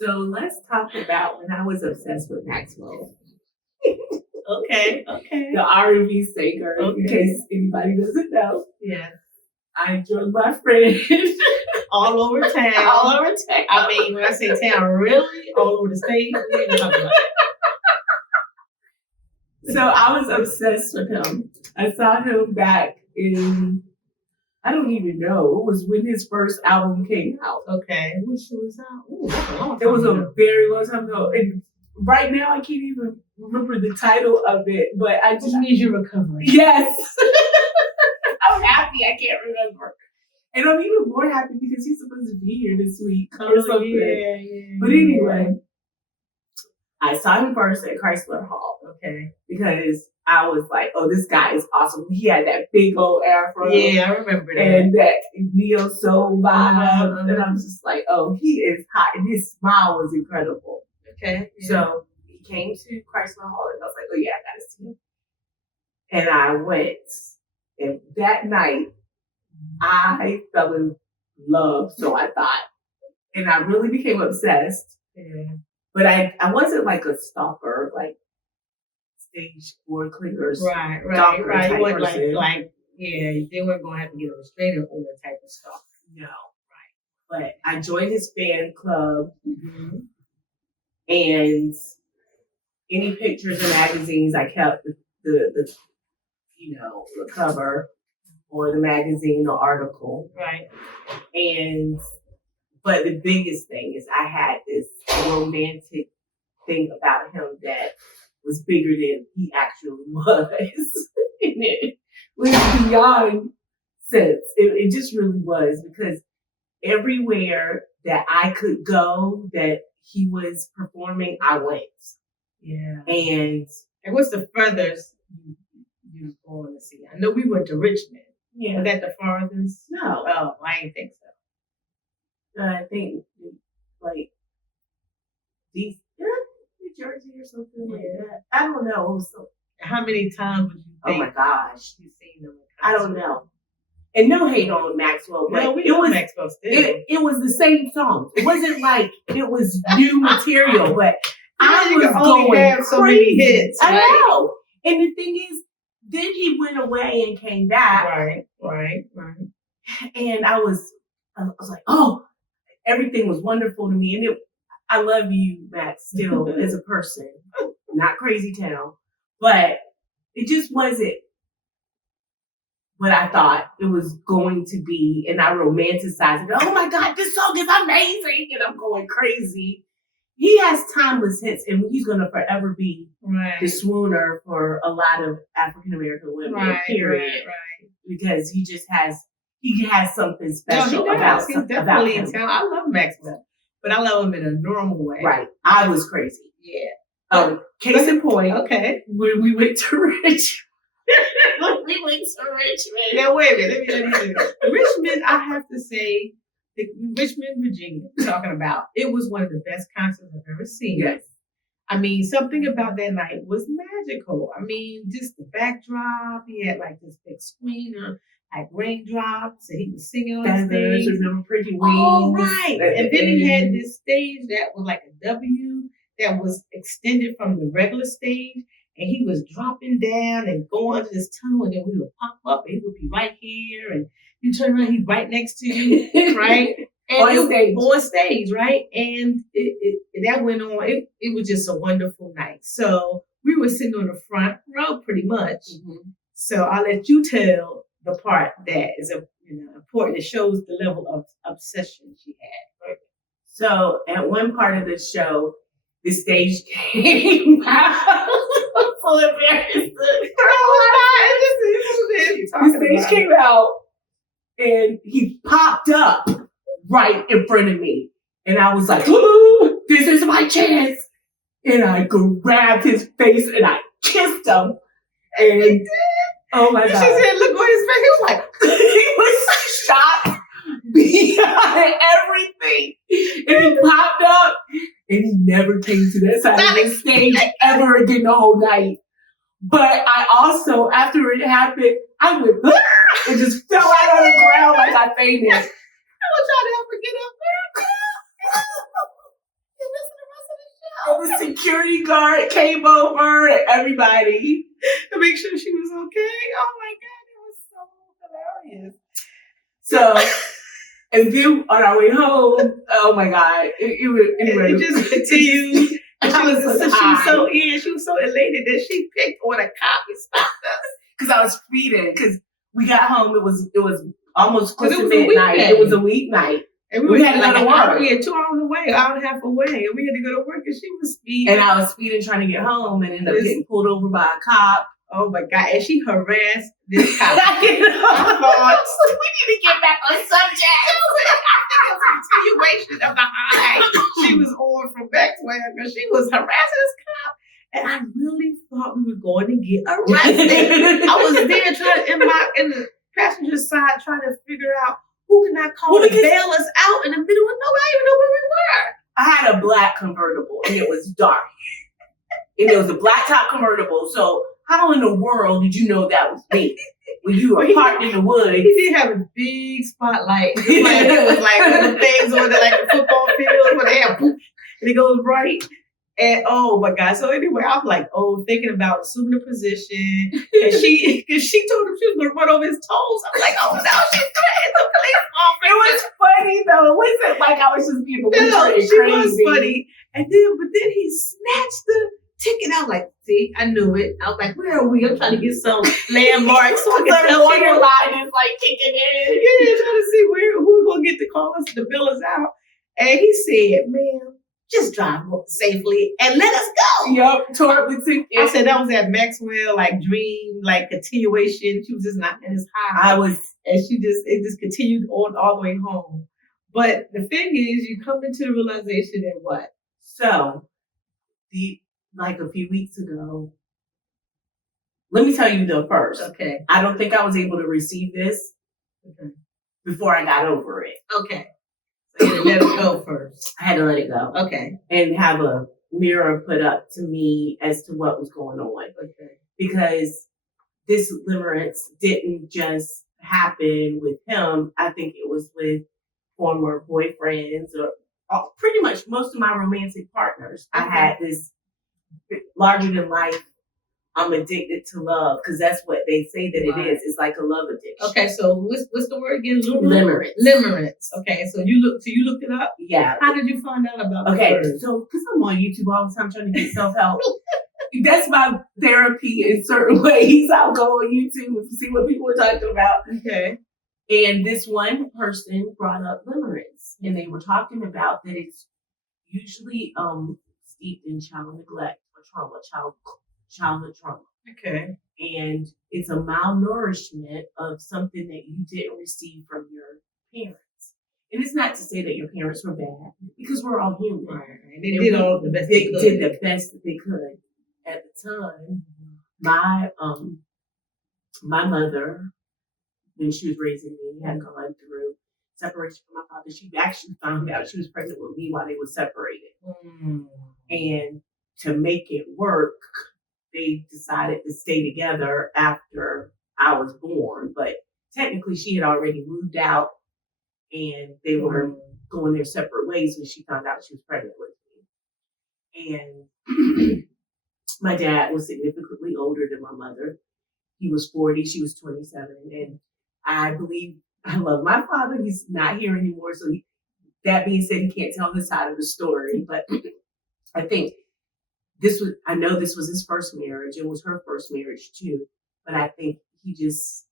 So let's talk about when I was obsessed with Maxwell. Okay. The R&B singer, in case anybody doesn't know. Yeah. I drove my friend all over town. I mean, when I say town, really? All over the state? We ain't talking about that. So I was obsessed with him. I saw him back in, I don't even know, it was when his first album came out. Okay. Which was out? Ooh, that's a long time It was ago. a very long time ago. And right now, I can't even remember the title of it, but I just need your recovery. Yes. I'm happy I can't remember. And I'm even more happy because he's supposed to be here this week or something. Yeah. But anyway, I saw him first at Chrysler Hall. Okay. Because I was like, oh, this guy is awesome. He had that big old afro. Yeah, I remember that. And that neo soul vibe. And I was just like, oh, he is hot. And his smile was incredible. Okay. Yeah. So he came to Chrysler Hall and I was like, oh yeah, I gotta see him. And I went. And that night, I fell in love, so I thought. And I really became obsessed. Yeah. But I wasn't like a stalker, like stage 4 clingers. Right. You weren't like, yeah, they weren't going to have to get a restraining order type of stuff. No, right. But I joined his fan club. Mm-hmm. And any pictures and magazines, I kept the cover or the magazine or article. Right. But the biggest thing is I had this romantic thing about him that was bigger than he actually was. And it was beyond sense. It just really was, because everywhere that I could go that he was performing, I went. Yeah. And what's the furthest you going to see? I know we went to Richmond. Yeah. Was that the farthest? No. Oh, I didn't think so. I think like New Jersey or something like that. I don't know. So, how many times would you think? Oh my gosh, you've seen them? I don't know. And no hate on Maxwell, but no, it was Maxwell still. It was the same song. It wasn't like it was new material, but I was going so many hits. Right? I know. And the thing is, then he went away and came back. Right. And I was like, oh, everything was wonderful to me. And I love you, Matt, still as a person. Not Crazy Town. But it just wasn't what I thought it was going to be. And I romanticized it. Oh my God, this song is amazing. And I'm going crazy. He has timeless hits, and he's going to forever be the swooner for a lot of African American women, period. Right. Because he has something special about him. I love Maxwell, but I love him in a normal way. Right. I was crazy. Yeah. Case in point. Okay. When we went to Richmond. Now wait a minute. Let me Richmond, I have to say, Richmond, Virginia, talking about, it was one of the best concerts I've ever seen. Yes. I mean, something about that night was magical. I mean, just the backdrop. He had like this big screen or like raindrops, and he was singing on the stage. Remember Pretty Wings. Oh, right. And then he had this stage that was like a W that was extended from the regular stage. And he was dropping down and going to this tunnel, and then we would pop up, and he would be right here, and you turn around, he's right next to you, right? And on stage, right? And that went on. It was just a wonderful night. So we were sitting on the front row pretty much. Mm-hmm. So I'll let you tell the part that is important. It shows the level of obsession she had. Right? So at one part of the show, the stage came out. So embarrassed. The stage came out and he popped up right in front of me. And I was like, ooh, this is my chance. And I grabbed his face and I kissed him. And oh my God. She said, look on his face. He was like, he was shocked beyond everything. And he popped up. And he never came to that side of the stage ever again the whole night. But I also, after it happened, I went and just fell out on the ground like I fainted. I was trying to help her get up there. the security guard came over and everybody to make sure she was okay. Oh my God, it was so hilarious. So, and then on our way home, oh my God, it just continued. She was so elated that she picked on a cop and stopped us. Because I was speeding. Because we got home, it was almost close to midnight. It was a weeknight. And we had to go to work. We had 2 hours away, an hour and a half away, and we had to go to work, and she was speeding. And I was speeding trying to get home, and ended up getting pulled over by a cop. Oh my God! And she harassed this cop. We need to get back on subject. It was a continuation of the high she was on from Maxwell, because she was harassing this cop, and I really thought we were going to get arrested. I was there trying in the passenger side trying to figure out who can I call to bail us out in the middle of nowhere. I didn't even know where we were. I had a black convertible, and it was dark, and it was a black top convertible. So how in the world did you know that was me? When you were parked in the woods. He did have a big spotlight. It was like one of the things on the football field where they have poof, and it goes bright. And oh my God. So anyway, I was like, thinking about assuming a position. And she told him she was going to run over his toes. I was like, oh no, she's threatened the police officer. It was funny though. It wasn't like I was just being crazy. She was funny. But then he snatched the ticket. I was like, see, I knew it. I was like, where are we? I'm trying to get some landmarks so I can tell you. Line is like kicking in. Yeah, trying to see who we're going to get to call us to bill us out. And he said, ma'am, just drive safely and let us go. Yep, toward the ticket. I said that was at Maxwell, dream, continuation. She was just not in his high. And it just continued on all the way home. But the thing is, you come into the realization that what? So, a few weeks ago, let me tell you the first. Okay. I don't think I was able to receive this before I got over it. Okay. So you had to let it go first. I had to let it go. Okay. And have a mirror put up to me as to what was going on. Okay. Because this limerence didn't just happen with him. I think it was with former boyfriends or pretty much most of my romantic partners. Okay. I had this larger than life, I'm addicted to love, because that's what they say that it is. It's like a love addiction. Okay, so what's the word again? Limerence. Limerence. Okay, so you looked it up? Yeah. How did you find out about the word? So because I'm on YouTube all the time trying to get self-help. That's my therapy in certain ways. I'll go on YouTube and see what people are talking about. Okay. And this one person brought up limerence, and they were talking about that it's usually steeped in child neglect or trauma, childhood trauma. Okay. And it's a malnourishment of something that you didn't receive from your parents. And it's not to say that your parents were bad, because we're all human. Right. They did all the best. They did the best that they could at the time. My mother, when she was raising me, had gone through separation from my father. She actually found out she was pregnant with me while they were separated. And to make it work, they decided to stay together after I was born. But technically, she had already moved out, and they were going their separate ways when she found out she was pregnant with me. And my dad was significantly older than my mother. He was 40, she was 27. And I believe I love my father. He's not here anymore. So that being said, he can't tell his side of the story. But I think I know this was his first marriage. It was her first marriage too. But I think he just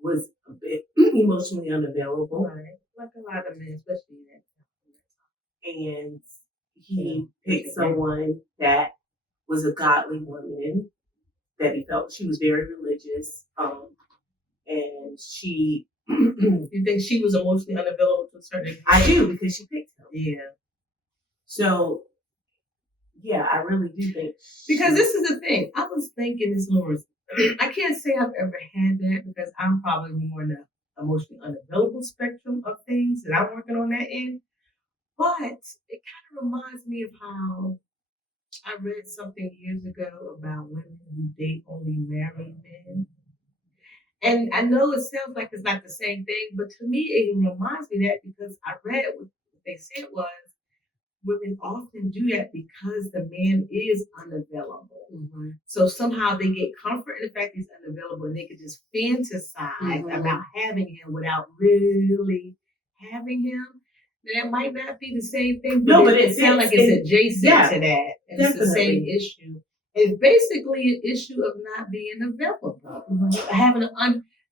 was a bit emotionally unavailable. Right. Like a lot of men, especially that. And he picked someone that was a godly woman, that he felt she was very religious. And she... You think she was emotionally unavailable to a certain degree? I do, because she picked him. Yeah. So, yeah, I really do think. Because this is the thing. I was thinking this, Lawrence. I can't say I've ever had that, because I'm probably more in the emotionally unavailable spectrum of things, and I'm working on that end. But it kind of reminds me of how I read something years ago about women who date only married men. And I know it sounds like it's not the same thing, but to me, it reminds me of that, because I read what they said was, women often do that because the man is unavailable. Mm-hmm. So somehow they get comfort in the fact he's unavailable, and they can just fantasize about having him without really having him. That might not be the same thing, but it sounds like it's adjacent to that. And it's the same issue. It's basically an issue of not being available. Having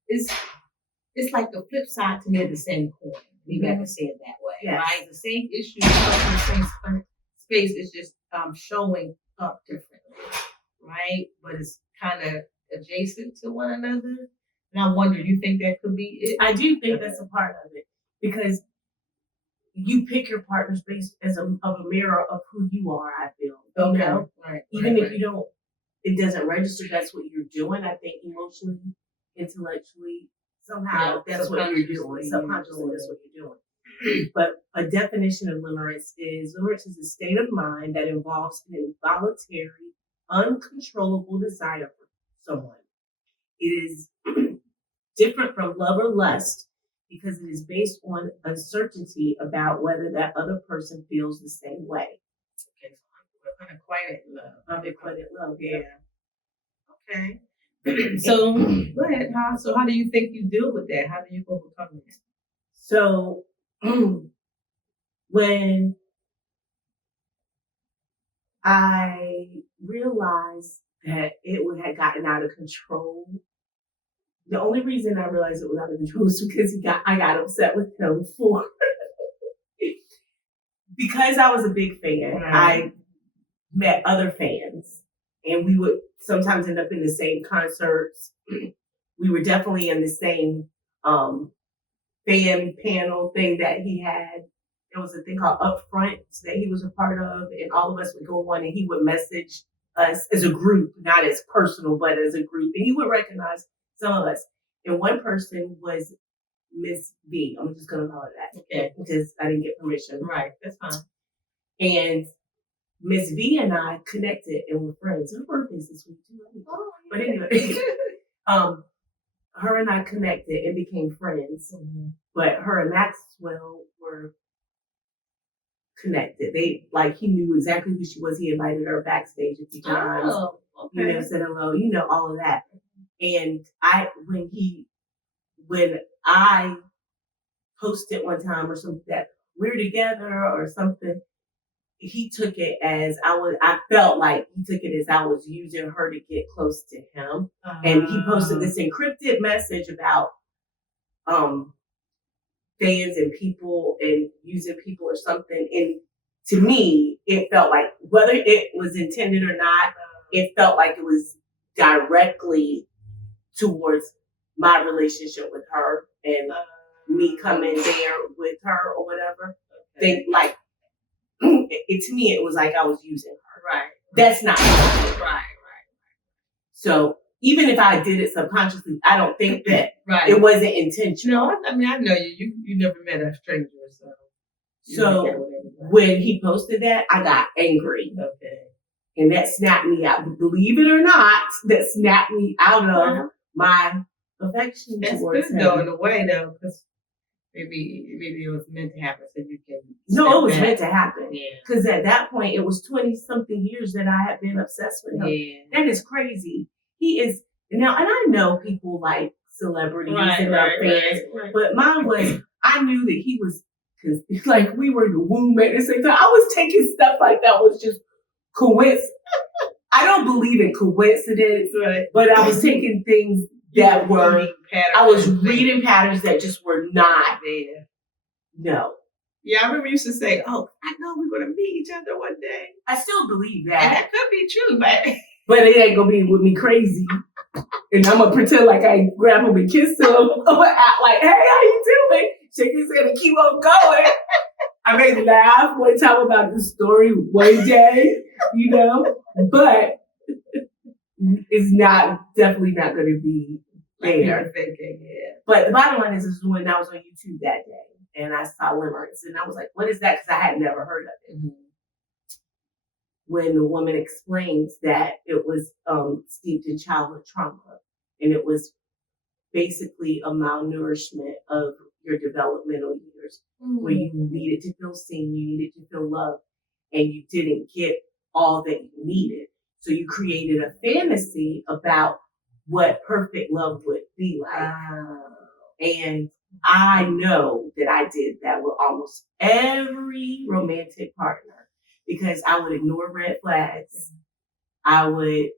it's like the flip side to me of the same coin. You got to say it that way, right? The same issue, in the same space is just showing up differently, right? But it's kind of adjacent to one another. And I wonder, you think that could be it? I do think that's a part of it because you pick your partners based as a mirror of who you are. I feel, you know, even if you don't, it doesn't register. That's what you're doing. I think emotionally, intellectually, somehow that's what you're doing. Subconsciously, that's what you're doing. But a definition of limerence is a state of mind that involves an involuntary, uncontrollable desire for someone. It is different from love or lust because it is based on uncertainty about whether that other person feels the same way. Okay, so unacquainted love. Unacquainted love, yeah. Okay. So go ahead, so how do you think you deal with that? How do you overcome it? So when I realized that it had gotten out of control, the only reason I realized it was out of control was because I got upset with him for because I was a big fan. I met other fans, and we would sometimes end up in the same concerts. We were definitely in the same fan panel thing that he had. There was a thing called Upfront that he was a part of, and all of us would go on and he would message us as a group, not as personal, but as a group. And he would recognize some of us. And one person was Miss V. I'm just going to call her that. Okay. Because I didn't get permission. Right. That's fine. And Miss V and I connected and were friends. Her birthday's this week too. Oh, but anyway, her and I connected and became friends. Mm-hmm. But her and Maxwell were connected. He knew exactly who she was. He invited her backstage a few times. Oh, okay. Said hello, all of that. And when I posted one time or something that we're together or something, he took it as I felt like he took it as I was using her to get close to him. And he posted this encrypted message about fans and people and using people or something. And to me, it felt like whether it was intended or not, it felt like it was directly towards my relationship with her and me coming there with her or whatever. Okay. To me, it was like I was using her. Right. That's not right. So even if I did it subconsciously, I don't think that it wasn't intentional. No, I mean, I know you. You never met a stranger, so. So when he posted that, I got angry. Okay. And that snapped me out. Believe it or not, that snapped me out of my affection towards him. Though, in a way, though, because maybe it was meant to happen, so you can. No, it was meant to happen. Because at that point, it was 20-something years that I had been obsessed with him. Yeah. That is crazy. He is now, and I know people like celebrities and their fans, but mine was. I knew that he was because we were in the womb at the same time. I was taking stuff like that was just coincidence. I don't believe in coincidence, but I was taking things that were. I was reading patterns that just were not there. No. Yeah, I remember you used to say, "Oh, I know we're going to meet each other one day." I still believe that. And that could be true, but it ain't going to be with me crazy. And I'm going to pretend like I grab him and kiss him. I'm going to act like, "Hey, how you doing?" Shake his head and keep on going. I may laugh one time about the story one day, but it's definitely not going to be there. But the bottom line is when I was on YouTube that day. And I saw Limerence, and I was like, what is that? Because I had never heard of it. Mm-hmm. When the woman explains that it was steeped in childhood trauma, and it was basically a malnourishment of your developmental years, where you needed to feel seen, you needed to feel loved. and you didn't get all that you needed. So you created a fantasy about what perfect love would be like. And I know that I did that with almost every romantic partner because I would ignore red flags. I would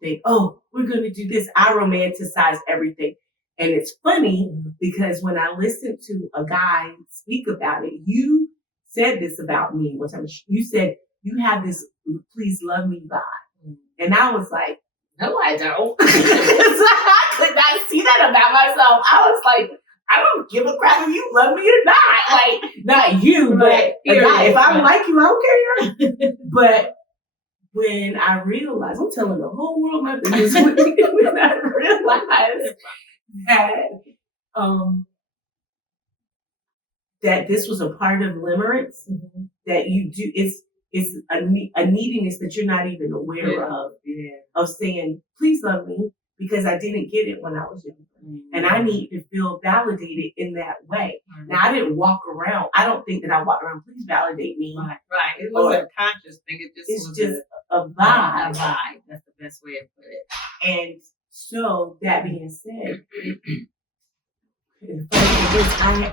think, oh, we're going to do this. I romanticize everything. And it's funny because when I listened to a guy speak about it, you said this about me one time. You said, you have this please love me vibe. And I was like, no, I don't. I could not see that about myself. I was like, I don't give a crap if you love me or not. Like, not you, but if I like you, I don't care. But when I realized, I'm telling the whole world my business, when I realized that that this was a part of limerence, that you do, it's a neediness that you're not even aware of saying, please love me, because I didn't get it when I was younger. And I need to feel validated in that way. Now, I didn't walk around. I don't think that I walked around, please validate me. Right. It wasn't a conscious thing. It's just a vibe. A vibe. That's the best way to put it. And so, that being said,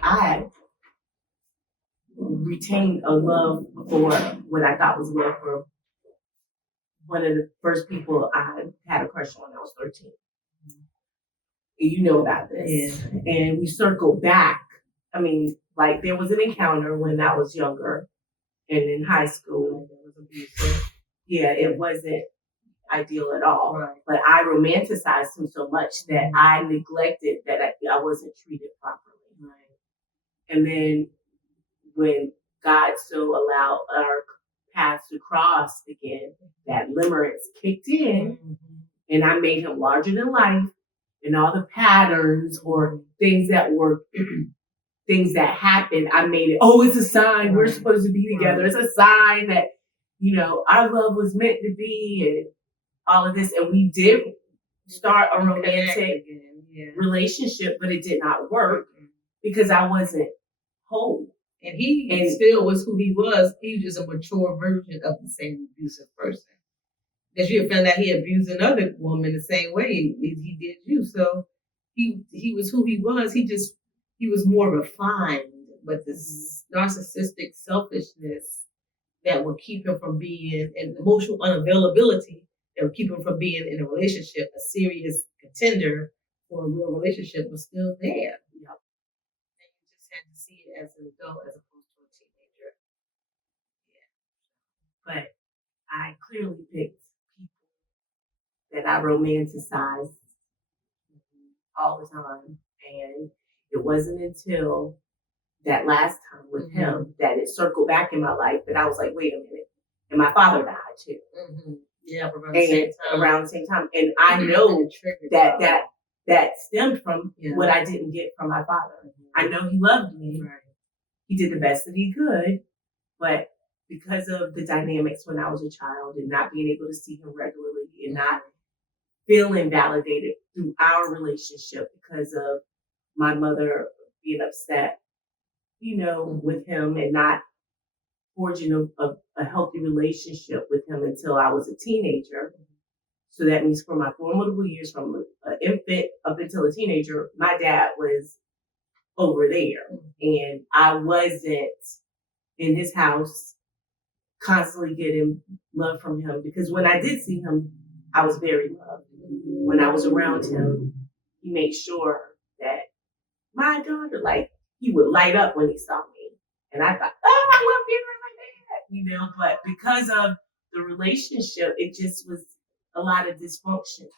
I retained a love for what I thought was love for one of the first people I had a crush on when I was 13. You know about this. Yeah. And we circled back. I mean, like there was an encounter when I was younger and in high school. There was abusive. Yeah, it wasn't ideal at all. Right. But I romanticized him so much that I neglected that I wasn't treated properly. Right. And then when God so allowed our paths to cross again, that limerence kicked in, and I made him larger than life. And all the patterns or things that were things that happened, I made it, oh, it's a sign we're supposed to be together. It's a sign that, our love was meant to be and all of this. And we did start a romantic relationship, but it did not work because I wasn't whole. And he still was who he was. He was just a mature version of the same abusive person. That you had found out he abused another woman the same way he did you. So he was who he was. He was more refined, but this narcissistic selfishness that would keep him from being, and emotional unavailability that would keep him from being in a relationship, a serious contender for a real relationship was still there. Yep. And you just had to see it as an adult as opposed to a teenager. Yeah. But I clearly picked that I romanticized all the time. And it wasn't until that last time with him that it circled back in my life that I was like, wait a minute. And my father died too. Yeah, around the same time. And I know that stemmed from what I didn't get from my father. I know he loved me. Right. He did the best that he could, but because of the dynamics when I was a child and not being able to see him regularly and not feeling validated through our relationship because of my mother being upset, with him and not forging a healthy relationship with him until I was a teenager. So that means for my formidable years from an infant up until a teenager, my dad was over there. And I wasn't in his house constantly getting love from him because when I did see him, I was very loved. When I was around him, he made sure that my daughter, he would light up when he saw me. And I thought, oh, I love being around my dad, but because of the relationship, it just was a lot of dysfunction.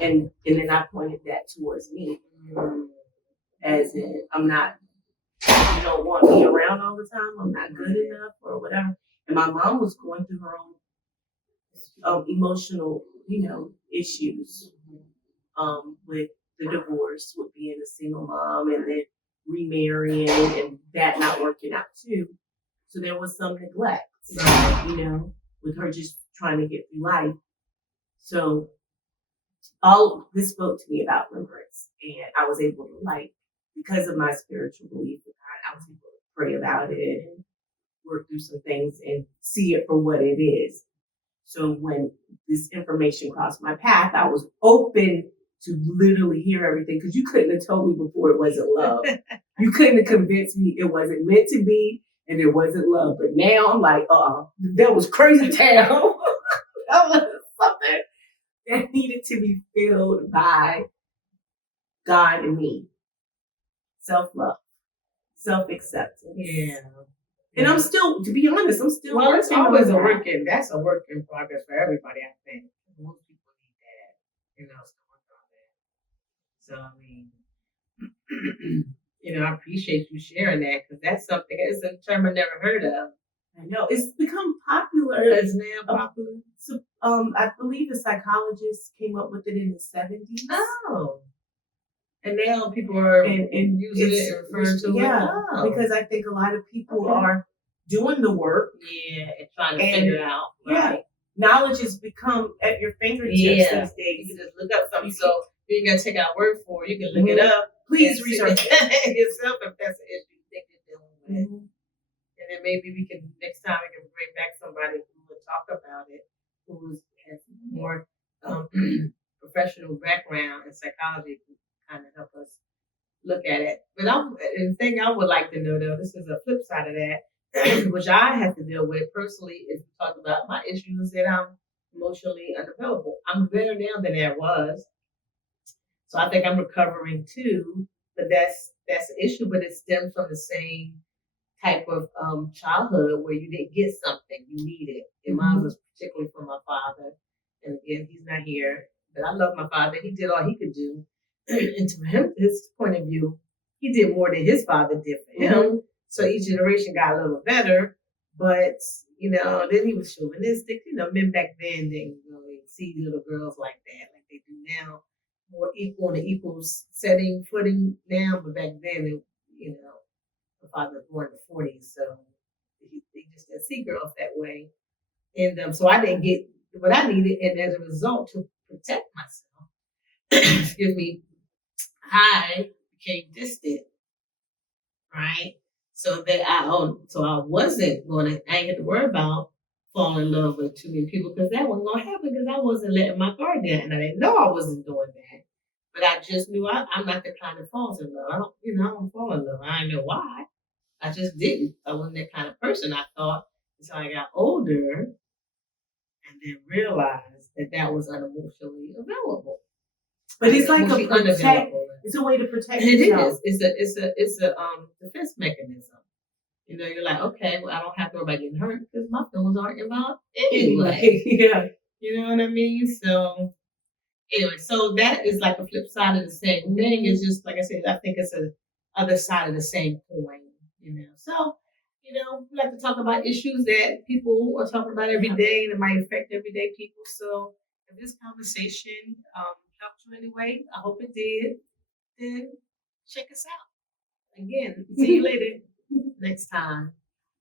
And then I pointed that towards me. As in, you don't want me around all the time, I'm not good enough or whatever. And my mom was going through her own emotional, issues with the divorce, with being a single mom and then remarrying and that not working out too. So there was some neglect, with her just trying to get through life. So all this spoke to me about limerence, and I was able to because of my spiritual belief in God, I was able to pray about it and work through some things and see it for what it is. So when this information crossed my path, I was open to literally hear everything because you couldn't have told me before it wasn't love. You couldn't have convinced me it wasn't meant to be and it wasn't love. But now I'm like, that was crazy town. That was something that needed to be filled by God and me. Self-love, self-acceptance. Yeah. And I'm still, to be honest, I'm still well, it's working always on a that. work in that's a work in progress for everybody, I think. Most people need that, to work on that. So I mean I appreciate you sharing that because that's something it's a term I never heard of. I know it's become popular. It's now popular. So, I believe a psychologist came up with it in the 70s. Oh. And now people are and using it and referring to it. Because I think a lot of people are doing the work. Yeah, and trying to figure out. Right. Knowledge has become at your fingertips these days. You can just look up something. So you ain't got to take our word for it. You can look it up. Please research it yourself if that's an issue you think you're dealing with. And then maybe next time we can bring back somebody who will talk about it, who has more professional background in psychology to kind of help us look at it. But the thing I would like to know though, this is a flip side of that, which I have to deal with personally, is to talk about my issues that I'm emotionally unavailable. I'm better now than I was. So I think I'm recovering too, but that's an issue, but it stems from the same type of childhood where you didn't get something, you needed. And mine was particularly from my father. And again, he's not here, but I love my father. He did all he could do. And to his point of view, he did more than his father did for him. So each generation got a little better, but then he was chauvinistic. Men back then didn't really see little girls like that, like they do now. More equal on the equal footing now, but back then, my father was born in the 40s, so he just didn't see girls that way. And so I didn't get what I needed, and as a result, to protect myself, excuse me, I became distant, right? So that I wasn't I ain't had to worry about falling in love with too many people because that wasn't gonna happen because I wasn't letting my guard down, and I didn't know I wasn't doing that. But I just knew I'm not the kind that falls in love. I don't fall in love. I didn't know why. I just didn't. I wasn't that kind of person. I thought until I got older and then realized that was unemotionally available. But it's like it's a way to protect yourself. It's a defense mechanism. You're like, okay, well, I don't have to worry about getting hurt because my feelings aren't involved anyway. Yeah. You know what I mean? So anyway, so that is like a flip side of the same thing. It's just like I said, I think it's a other side of the same coin. So we like to talk about issues that people are talking about every day and it might affect everyday people. So if this conversation helped you anyway, I hope it did. Then check us out. Again, see you later next time.